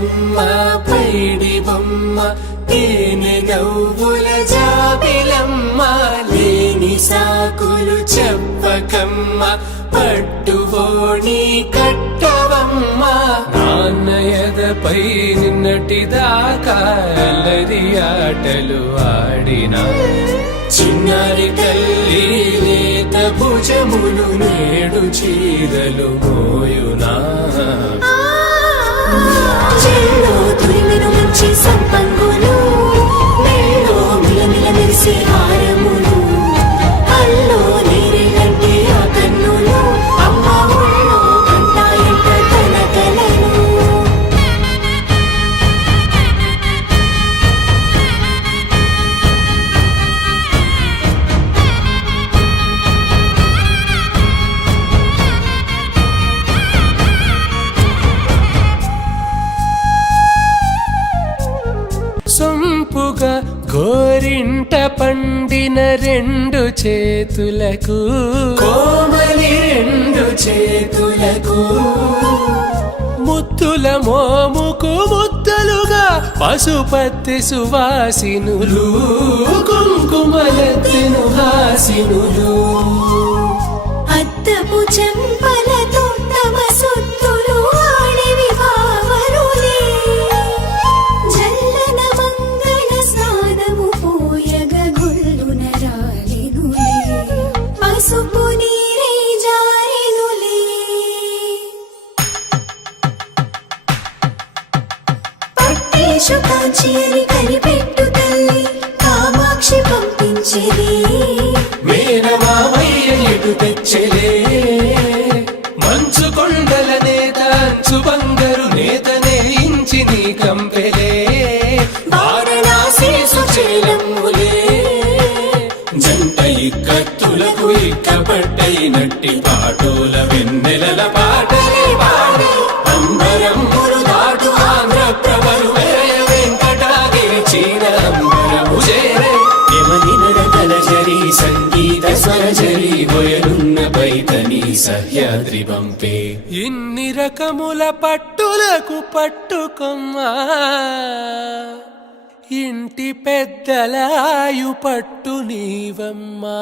బుగ్గలమ్మ పైడి బొమ్మ తేనె నవ్వుల జాబిలమ్మ లేని సాకులు చెప్పకమ్మ పట్టువోణి కట్టవమ్మ నాన్నయదపై నిన్నటిదాకా అల్లరి ఆటలు ఆడినా చిన్నారి తల్లి లేత భుజములు నేడు చీరలు మోయునా చెల్లో తురిమిన మంచి సంపంగులు మెల్లో మిలమిల మెరిసే హారములు అల్లో నీరెళ్ళంటే ఆ కన్నులు అమ్మ ఒళ్ళో కంటాయంట తన కలను సొంపుగా గోరింట పండిన రెండు చేతులకు కోమలి రెండు చేతులకు ముద్దుల మోముకు ముద్దలుగా పసుపత్తి సువాసినులు కుంకుమలెత్తిను హాసినులు అద్దపు చెంపలతో తమ సొత్తులు ఆడివి బావరులే జల్లన మంగళ స్నానము పోయగ గొల్లున రాలినులే పసుపు నీరై జారినులే పట్టేషు కాంచి అని కనిపెట్టు తల్లి కామాక్షి పంపించేది మేనమామయ్య ఎటు తెచ్చలే మంచు కొండల నేత అంచు బంగారు నేతనే ఇంచి నీ కంపెలే వారణాసి సుచేలమ్ములే జంట ఇక్కత్తులకు ఇక్కపట్టైనట్టి పాటోల వెన్నెలల పాటలే పాడే అంబరమ్ములు దాటు ఆంధ్ర ప్రవరు వెంకటాగిరి చీర అంబరము చేరే యమనినరతలజరి సంగీత స్వరజరి బొయలున్న పైతని సహ్యాద్రి పంపే ఇన్ని రకముల పట్టులకు పట్టుకొమ్మా ఇంటి పెద్దలాయు పట్టు నీవమ్మా.